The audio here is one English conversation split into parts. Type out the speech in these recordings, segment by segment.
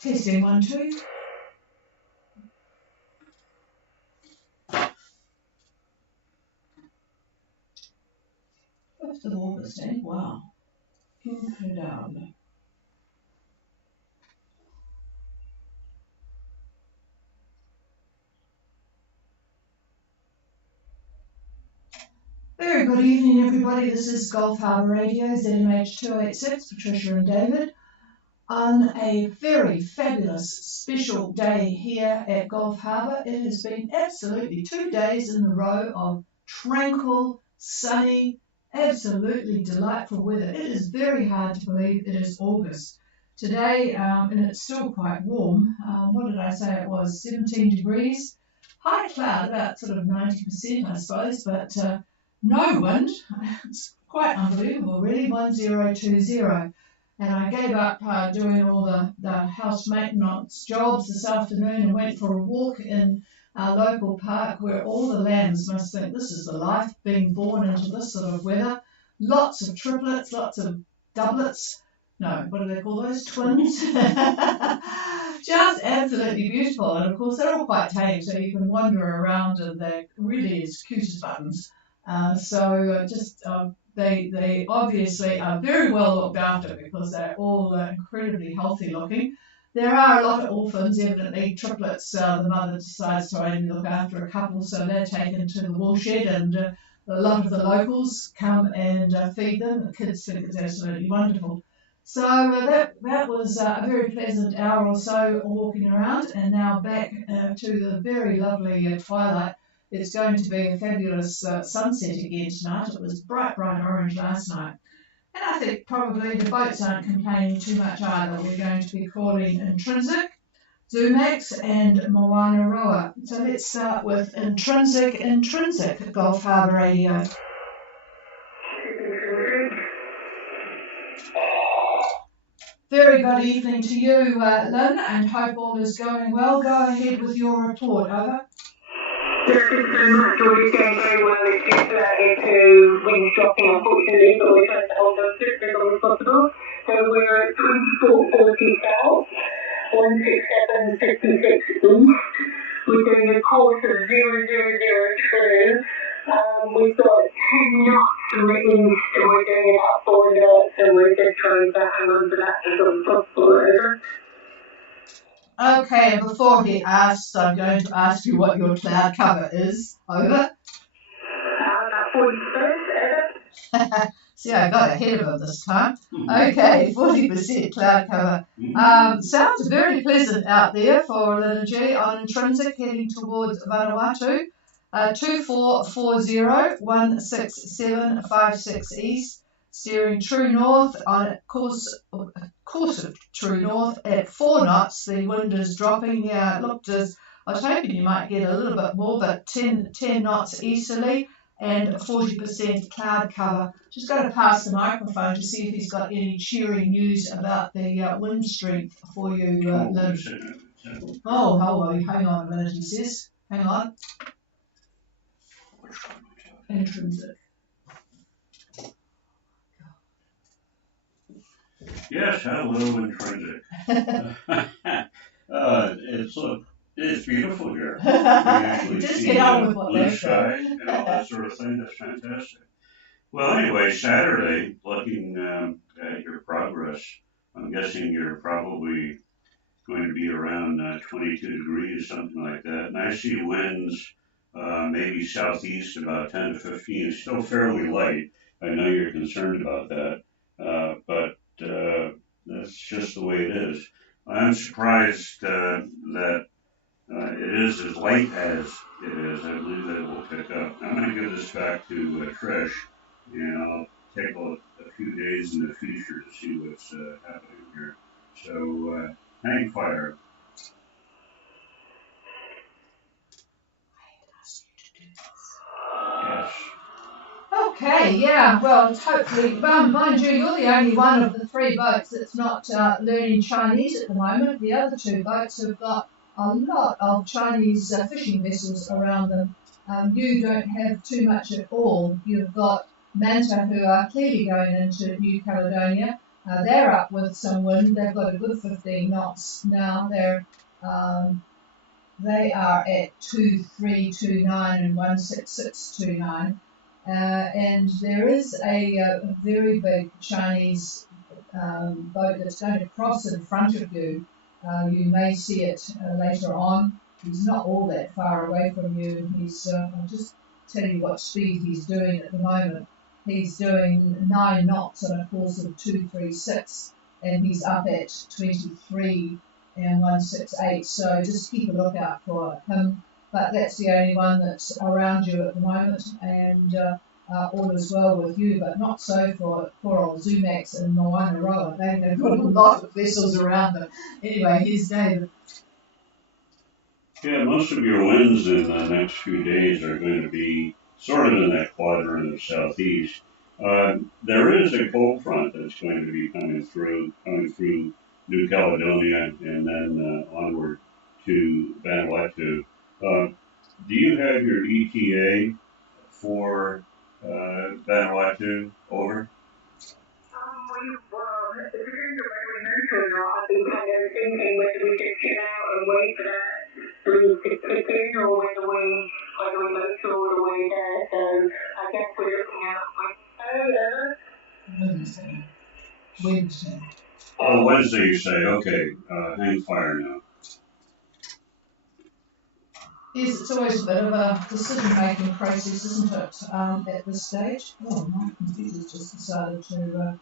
Testing 1, 2. 5th of August, eh? Wow. Incredible. Very good evening, everybody. This is Gulf Harbour Radio, ZMH 286, Patricia and David, on a very fabulous special day here at Gulf Harbour. It has been absolutely 2 days in a row of tranquil, sunny, absolutely delightful weather. It is very hard to believe it is August. Today, and it's still quite warm. What did I say it was? 17 degrees. High cloud, about sort of 90%, I suppose, but no wind. It's quite unbelievable, really. 1020. And I gave up doing all the house maintenance jobs this afternoon and went for a walk in our local park where all the lambs must think this is the life, being born into this sort of weather. Lots of triplets, lots of doublets. No, what do they call those? Twins. Just absolutely beautiful. And of course, they're all quite tame, so you can wander around and they're really as cute as buttons. They obviously are very well looked after because they're all incredibly healthy looking. There are a lot of orphans, evidently triplets. The mother decides to only look after a couple, so they're taken to the woolshed, and a lot of the locals come and feed them. The kids think it's absolutely wonderful. So that was a very pleasant hour or so walking around, and now back to the very lovely twilight. It's going to be a fabulous sunset again tonight. It was bright orange last night. And I think probably the boats aren't complaining too much either. We're going to be calling Intrinsic, Zumax and Moana Roa. So let's start with Intrinsic at Gulf Harbour Radio. Very good evening to you, Lynn, and hope all is going well. Go ahead with your report, over. Thank you so much. All is going very well. It's just into wind dropping, unfortunately, but we're trying to hold on to it as long as possible. So we're at 2440 south, 16756 east. We're doing a course of 0002. We've got 10 knots from the east, and we're doing about 4 knots, and we're just trying to hang on to that as long as possible. Over. Okay, and before he asks, I'm going to ask you what your cloud cover is. Over. 40%. See, I got ahead of him this time. Okay, 40% cloud cover. Sounds very pleasant out there for Liturgy on Intrinsic heading towards Vanuatu. 2440 16756 east. Steering true north on course of true north at 4 knots. The wind is dropping. Yeah, it looked as I was hoping you might get a little bit more, but 10 knots easterly and 40% cloud cover. Just got to pass the microphone to see if he's got any cheering news about the wind strength for you, Lynn. Oh, hang on a minute, he says. Hang on. Intrinsic. Yes, hello, Intrinsic. It's beautiful here. You actually Just see get on with what blue they're sky and all that sort of thing. That's fantastic. Well, anyway, Saturday, looking at your progress, I'm guessing you're probably going to be around 22 degrees, something like that. And I see winds maybe southeast about 10 to 15. It's still fairly light. I know you're concerned about that, but that's just the way it is. I'm surprised that it is as light as it is. I believe that it will pick up. I'm going to give this back to Trish, and I'll take a few days in the future to see what's happening here. So, hang fire. Yes. Okay, yeah, well, hopefully, mind you, you're the only one of the 3 boats that's not learning Chinese at the moment. The other 2 boats have got a lot of Chinese fishing vessels around them. You don't have too much at all. You've got Manta, who are clearly going into New Caledonia, They're up with some wind. They've got a good 15 knots now. They are at 2329 and 16629. And there is a very big Chinese boat that's going to cross in front of you. You may see it later on. He's not all that far away from you. I'll just tell you what speed he's doing at the moment. He's doing 9 knots on a course of 236, and he's up at 23 and 168. So just keep a lookout for him. But that's the only one that's around you at the moment, and all is well with you, but not so for poor old Zumax and Moana Roa. They've got a lot of vessels around them. Anyway, here's David. Yeah, most of your winds in the next few days are going to be sort of in that quadrant of southeast. There is a cold front that's going to be coming through New Caledonia and then onward to Vanuatu. Do you have your ETA for Vanuatu? Over. If you're going to mention or not, I've been kind of thinking whether we should sit out and wait for that breeze to kick in or whether we go through all the way there. So I guess we're looking at Wednesday. Oh, Wednesday you say, okay, hang fire now. Yes, it's always a bit of a decision-making process, isn't it, at this stage? Oh, my computer's just decided to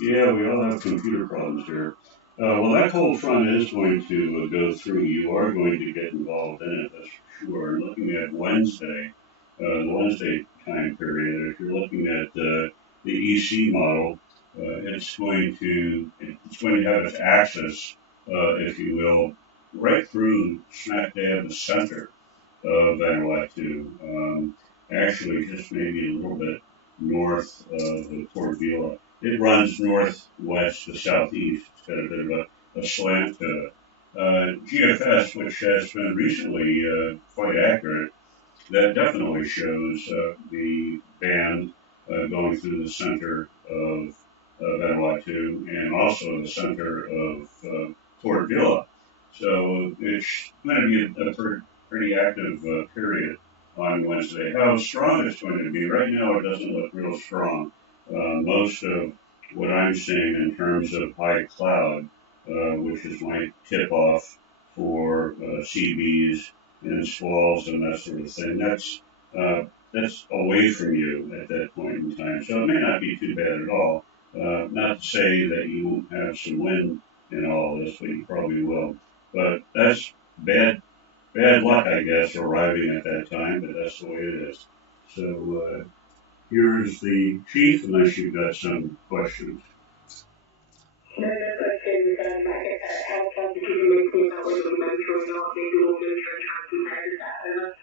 Yeah, we all have computer problems here. Well, that cold front is going to go through. You are going to get involved in it, that's for sure. Looking at Wednesday, the Wednesday time period, if you're looking at the EC model, it's going to have its axis, if you will, right through smack dab the center of Vanuatu. Actually, just maybe a little bit north of Port Vila. It runs northwest to southeast. It's got a bit of a slant to it. GFS, which has been recently quite accurate, that definitely shows the band going through the center of Vanuatu and also the center of Port Vila. So it's going to be a pretty active period on Wednesday. How strong it's going to be, right now it doesn't look real strong. Most of what I'm seeing in terms of high cloud, which is my tip-off for CBs and squalls and that sort of thing, that's away from you at that point in time. So it may not be too bad at all. Not to say that you won't have some wind in all this, but you probably will. But that's bad luck, I guess, arriving at that time, but that's the way it is. So here's the chief, unless you've got some questions. No questions. I guess I have some to make me know whether we mention or not. Maybe we'll do that.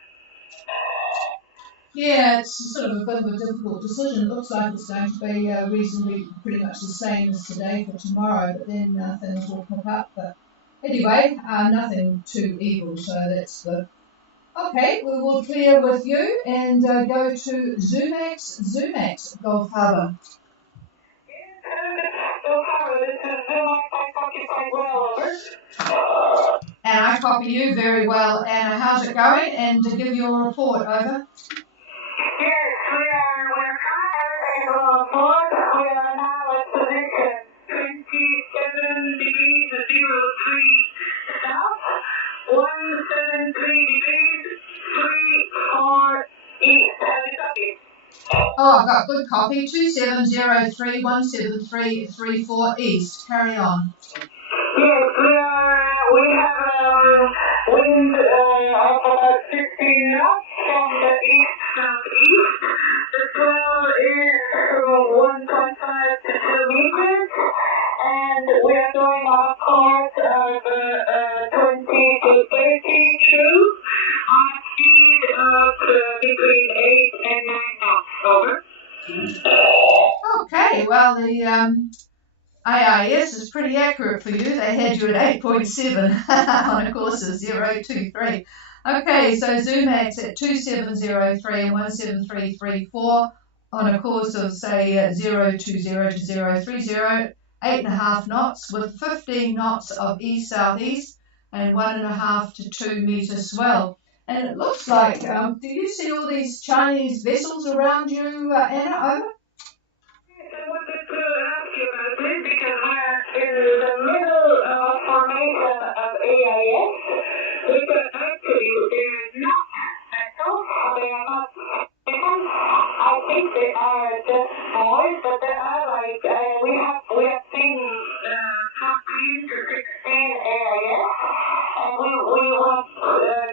Yeah, it's sort of a bit of a difficult decision. It looks like it's going to be reasonably pretty much the same as today for tomorrow, but then things will pop up. But anyway, nothing too evil, so that's good. Okay, we will clear with you and go to Zumax, Gulf Harbour. And I copy you very well, Anna. How's it going? And to give you a report, over. Yes, we're tired and report. We are now at position 27 degrees 03 south, 173 degrees 34 east. Oh, I've got good copy. 2703 17334 east. Carry on. Yes, we have wind of about 16 knots from the east-southeast. The swell is 1.5 to 2 meters, and we are going on a course of 20 to 32 on a speed of between 8 and 9 knots. Over. Okay, well, the AIS is pretty accurate for you. They had you at 8.7 on a course of 023. Okay, so Zumax at 2703 and 17334 on a course of say 020 to 030, 8.5 knots with 15 knots of east-southeast and 1.5 to 2 metre swell. And it looks like, do you see all these Chinese vessels around you, Anna, over? Yes, I wanted to ask you about this because we're in the middle of formation of AIS, which actually they're not vessels, they are not vessels. I think they are just boys, but they are like, we have seen 14 to 16 AIS, and we want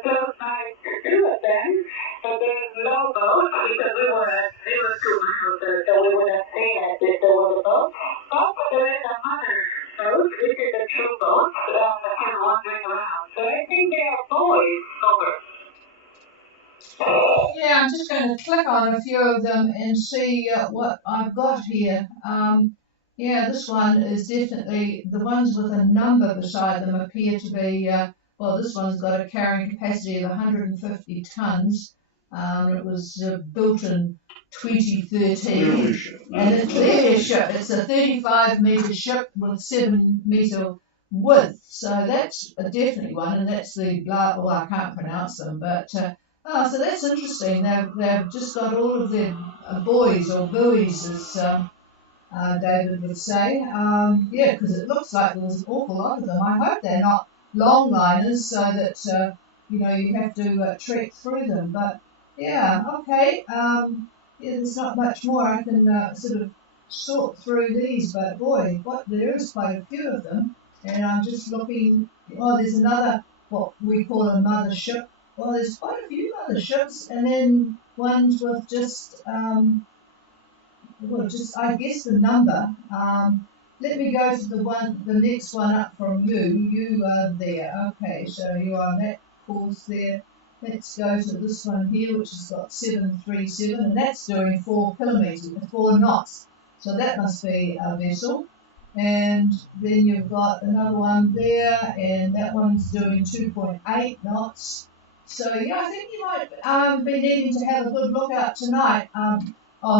close by to 2 of them, but there's no boat because we were at 02 miles, so we would have seen it if there was a boat. But there is a mother boat, which is a true boat, that is wandering around. So I think they are boys over. Yeah, I'm just going to click on a few of them and see what I've got here. Yeah, this one is definitely, the ones with a number beside them appear to be, well, this one's got a carrying capacity of 150 tonnes. It was built in 2013. And it's clearly a ship. It's a 35 metre ship with 7 metre width. So that's definitely one, and that's the, well, I can't pronounce them, but so that's interesting. They've just got all of their buoys or buoys, as David would say. Yeah, because it looks like there's an awful lot of them. I hope they're not long liners so that you have to trek through them. But yeah, okay. Yeah, there's not much more. I can sort of sort through these, but boy, there is quite a few of them. And I'm just looking. Oh, there's another what we call a mother ship. Well, there's quite a few mother ships, and then ones with just I guess the number. Let me go to the next one up from you. You are there. Okay, so you are on that course there. Let's go to this one here, which has got 737, and that's doing 4 kilometres, 4 knots. So that must be a vessel. And then you've got another one there, and that one's doing 2.8 knots. So yeah, I think you might be needing to have a good look out tonight.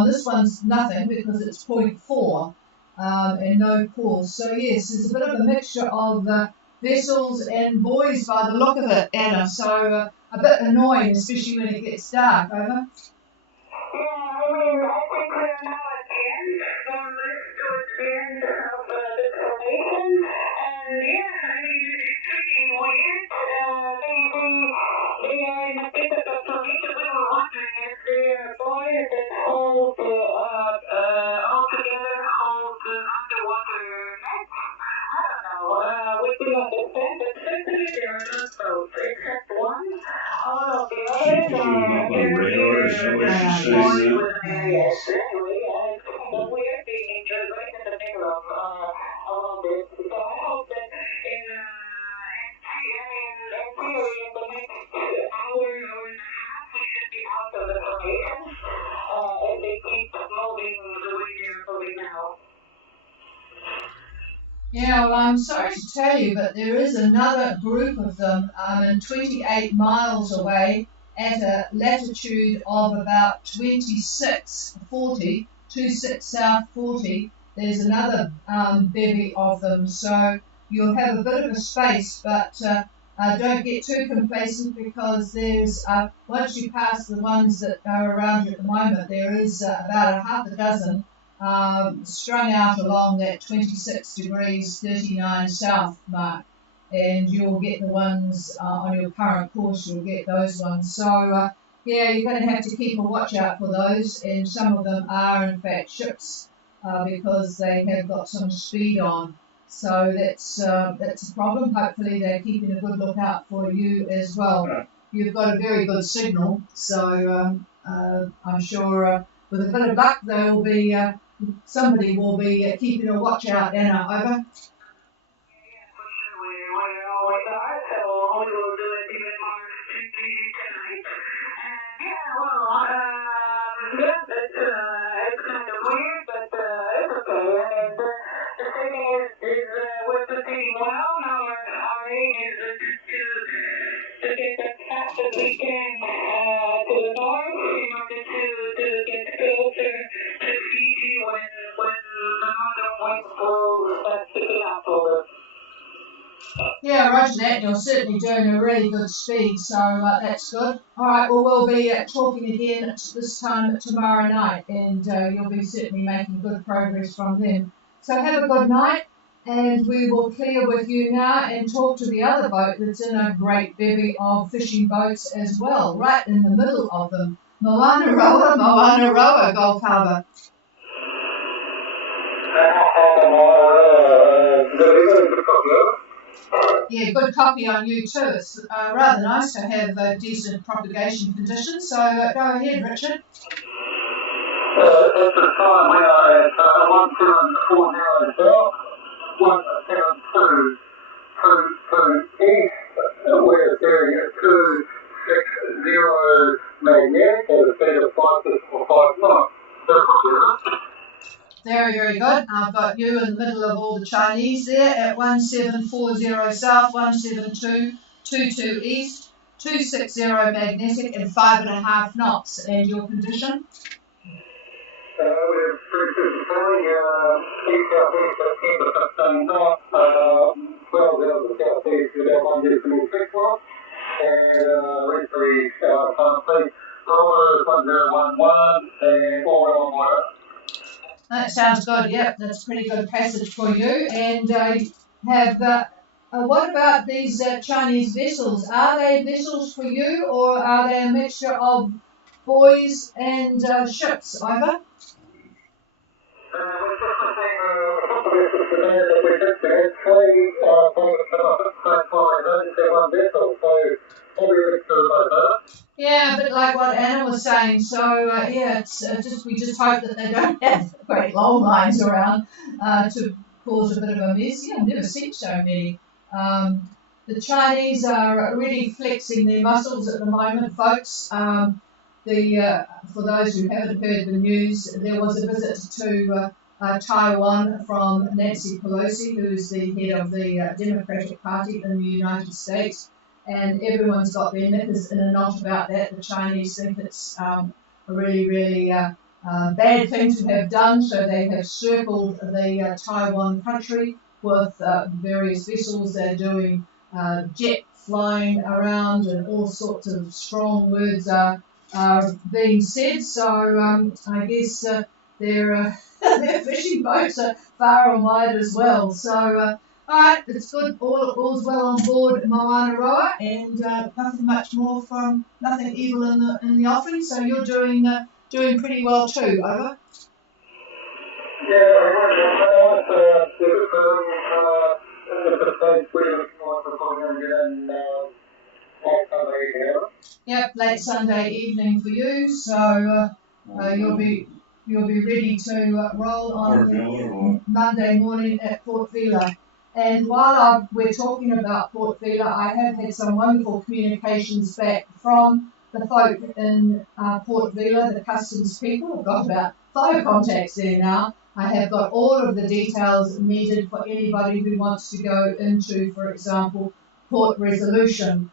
This one's nothing because it's 0.4 and no course. So yes, there's a bit of a mixture of vessels and buoys by the look of it, Anna. So a bit annoying, especially when it gets dark. Over. Yeah, I mean, I think we're now at the end, towards the end of the formation, and yeah, I mean, it's pretty weird. They are in a bit of a formation. We were wondering if they are boys that hold all together, hold underwater nets. I don't know. We do understand, but certainly there are not boats, except one. All of the others are radar, is that what she's saying boys now? with an AIS. Anyway, it's kind of weird being right in the middle of all this. So I hope that in theory, in the next hour and a half, we should be out of the formation if they keep moving the way they're moving now. Yeah, well, I'm sorry to tell you, but there is another group of them in 28 miles away at a latitude of about 26 south 40. There's another bevy of them, so you'll have a bit of a space, but don't get too complacent because there's, once you pass the ones that are around you at the moment, there is about a half a dozen strung out along that 26 degrees 39 south mark, and you'll get the ones on your current course, you'll get those ones. So yeah, you're going to have to keep a watch out for those, and some of them are in fact ships because they have got some speed on. So that's a problem. Hopefully they're keeping a good lookout for you as well. You've got a very good signal, so I'm sure with a bit of luck there will be somebody will be keeping a watch out. Anna, over. Yeah, for sure. We always are, so we will do it even more strictly tonight. And yeah, well, it's kind of weird, but it's okay. I mean, the thing is we're proceeding well. Now our aim is to get as fast as we can to the north in order to get closer that's picking up for us. Yeah, roger that. You're certainly doing a really good speed, so that's good. All right, well, we'll be talking again this time tomorrow night, and you'll be certainly making good progress from then. So have a good night, and we will clear with you now and talk to the other boat that's in a great bevy of fishing boats as well, right in the middle of them. Moana Roa, Gulf Harbour. Yeah, good copy on you too. It's rather nice to have decent propagation conditions. So go ahead, Richard. At the time we are at 1740 south, 172 east, we're carrying a 260 magnetic at a speed of 5 knots. Very, very good. I've got you in the middle of all the Chinese there at 1740 south, 17222 east, 260 magnetic and 5.5 knots. And your condition? We're 353, east southeast at 10 to 15 knots, 12 out of the southeast at 126 knots, and referee Tennessee, Rollers 1011, and all on water. That sounds good. Yep, that's a pretty good passage for you. And what about these Chinese vessels? Are they vessels for you, or are they a mixture of buoys and ships? Over. Yeah, a bit like what Anna was saying. So yeah, it's we just hope that they don't have great long lines around to cause a bit of a mess. Yeah, I've never seen so many. The Chinese are really flexing their muscles at the moment, folks. For those who haven't heard the news, there was a visit to Taiwan from Nancy Pelosi, who is the head of the Democratic Party in the United States. And everyone's got their knickers in a knot about that. The Chinese think it's a really, really bad thing to have done, so they have circled the Taiwan country with various vessels. They're doing jet flying around, and all sorts of strong words are being said. So I guess their fishing boats are far and wide as well. So all right, it's good. All's well on board Moana Roa, and nothing much more from nothing evil in the offing. So you're doing pretty well too. Over. Yep, late Sunday evening for you. So you'll be ready to roll on Monday morning at Port Vila. And while we're talking about Port Vila, I have had some wonderful communications back from the folk in Port Vila, the customs people. I've got about 5 contacts there now. I have got all of the details needed for anybody who wants to go into, for example, Port Resolution,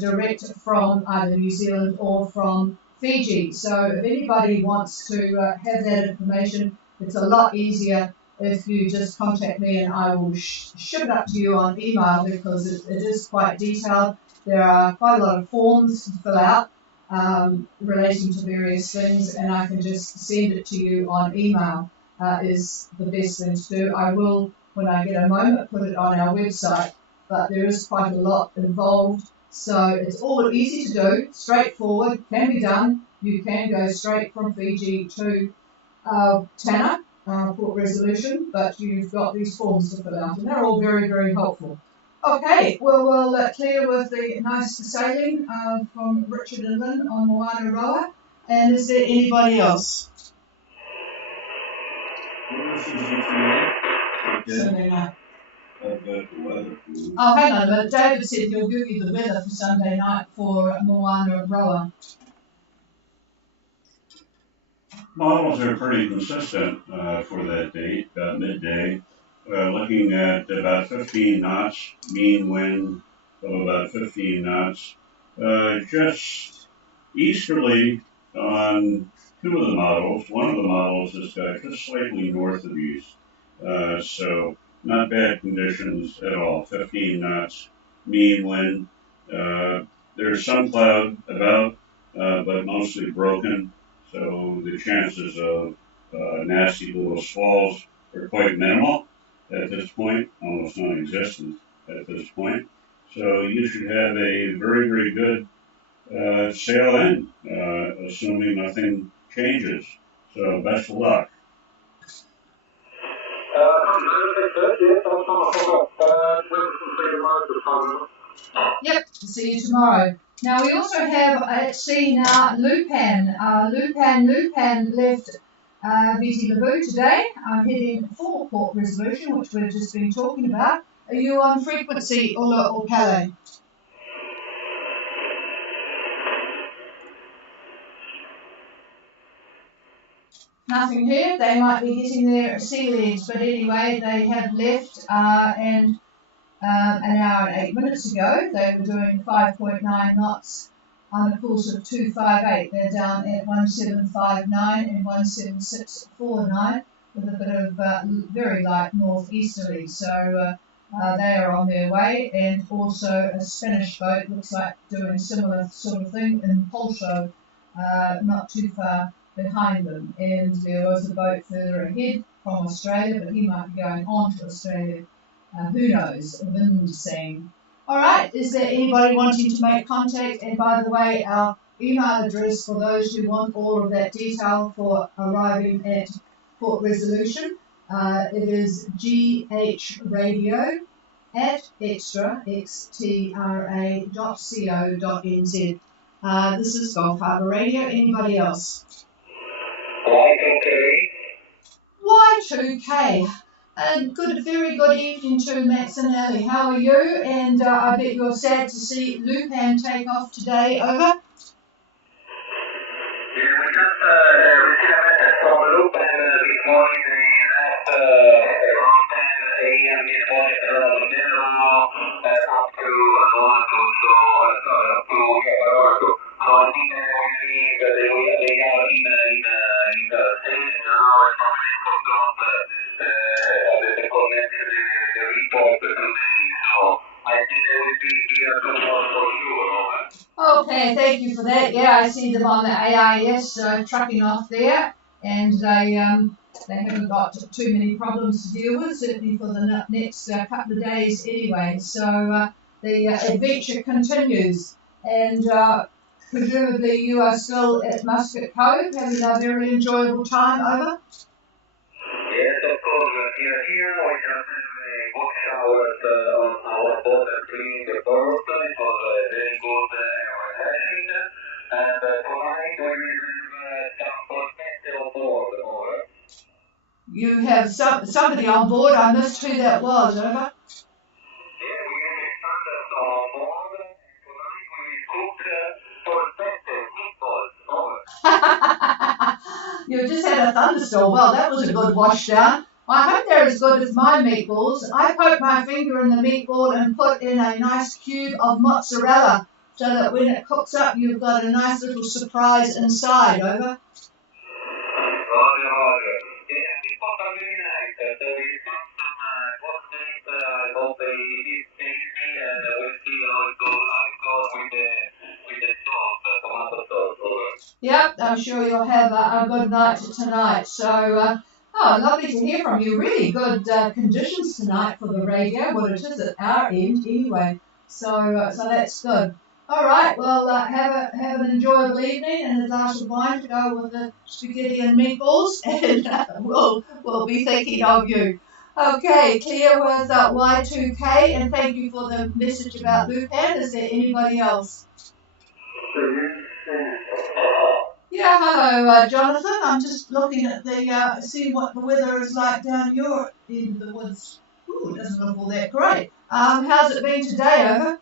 direct from either New Zealand or from Fiji. So if anybody wants to have that information, it's a lot easier if you just contact me, and I will ship it up to you on email, because it is quite detailed. There are quite a lot of forms to fill out relating to various things, and I can just send it to you on email is the best thing to do. I will, when I get a moment, put it on our website, but there is quite a lot involved. So it's all easy to do, straightforward, can be done. You can go straight from Fiji to Tanna, Port Resolution, but you've got these forms to fill out, and they're all very, very helpful. Okay, well, we'll clear with the nice sailing from Richard and Lynn on Moana Roa. And is there anybody else? Sunday night. Oh, hang on a minute. David said he'll give you the weather for Sunday night for Moana Roa. Models are pretty consistent for that date, about midday. Looking at about 15 knots, mean wind of about 15 knots. Just easterly on 2 of the models. One of the models is just slightly north of east. So not bad conditions at all. 15 knots, mean wind. There's some cloud about, but mostly broken. So the chances of nasty little squalls are quite minimal at this point, almost non-existent at this point. So you should have a very, very good sail in, assuming nothing changes. So best of luck. Yep, see you tomorrow. Now we also have at sea now Lupan. Lupan left Viti Levu today, heading for Port Resolution, which we've just been talking about. Are you on frequency, Ola or Calais? Nothing here. They might be getting their sea legs, but anyway, they have left and an hour and 8 minutes ago. They were doing 5.9 knots on a course of 258. They're down at 1759 and 17649 with a bit of very light northeasterly. So they are on their way, and also a Spanish boat looks like doing similar sort of thing in Polsho, not too far behind them. And there was a boat further ahead from Australia, but he might be going on to Australia. Who knows? Wind saying. All right, is there anybody wanting to make contact? And by the way, our email address for those who want all of that detail for arriving at Port Resolution, it is ghradio@extra.co.nz. This is Gulf Harbour Radio. Anybody else? Y2K. Very good evening to Max and Ellie. How are you? And I bet you're sad to see Lupan take off today. Over. Yeah, we just received a message from Lupan this morning at around 10 a.m. this morning, up to 1 or so, up to, so I think they will leave, they are in the station now, and probably forgot the connection, the report today, so I think they will be here tomorrow for sure. Okay, thank you for that. Yeah, I see them on the AIS trucking off there, and they haven't got too many problems to deal with, certainly for the next couple of days anyway. So the adventure continues, and presumably you are still at Muscat Cove, having a very enjoyable time. Over. Yes, of course. We are here. We have good showers on our boat and cleaning the boat. It was a very good relaxing. And tonight we will have some perspective on board. You have somebody on board. I missed who that was. Over. Yeah, we have a thunderstorm on board. And tonight we will cook perspective meatballs. Over. You just had a thunderstorm. Well, that was a good washdown. I hope they're as good as my meatballs. I poke my finger in the meatball and put in a nice cube of mozzarella so that when it cooks up, you've got a nice little surprise inside. Over. Roger. Yeah, meatballs are really nice. So we found some good things. I hope it is tasty, and we'll see how it goes with the sauce, tomato sauce. Over. Yep, I'm sure you'll have a good night tonight. So, lovely to hear from you. Really good conditions tonight for the radio. Well, it is at our end anyway. So that's good. All right. Well, have an enjoyable evening and a glass of wine to go with the spaghetti and meatballs, and we'll be thinking of you. Okay, clear with Y2K, and thank you for the message about Lupan. Is there anybody else? Yeah, hello, Jonathan. I'm just looking at seeing what the weather is like down your end of the woods. Ooh, it doesn't look all that great. How's it been today, over?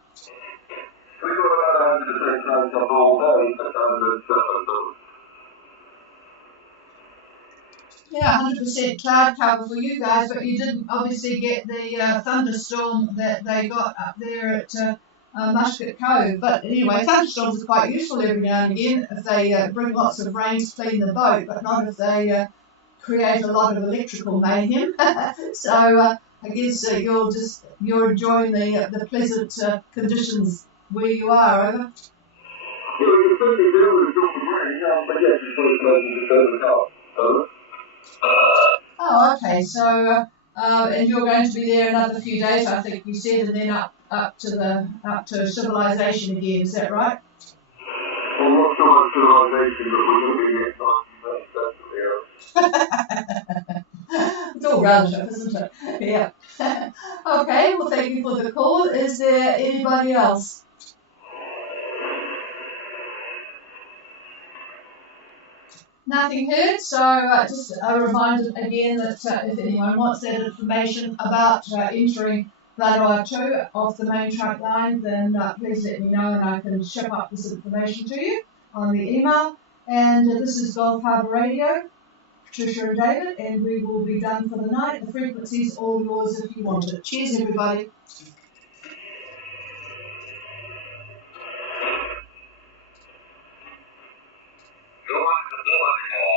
Yeah, 100% cloud cover for you guys, but you didn't obviously get the thunderstorm that they got up there at Muscat Cove. But anyway, thunderstorms are quite useful every now and again if they bring lots of rain to clean the boat, but not if they create a lot of electrical mayhem. So I guess you're enjoying the pleasant conditions where you are, over. Oh, okay. So, and you're going to be there another few days, I think you said, and then up to civilization again. Is that right? Well, not so much civilization, but we're going to be next time. It's all relative, isn't it? Yeah. Okay. Well, thank you for the call. Is there anybody else? Nothing heard, so just a reminder again that if anyone wants that information about entering Vanuatu off the main trunk line, then please let me know and I can ship up this information to you on the email. And this is Gulf Harbour Radio, Patricia and David, and we will be done for the night. The frequency's all yours if you want it. Cheers, everybody.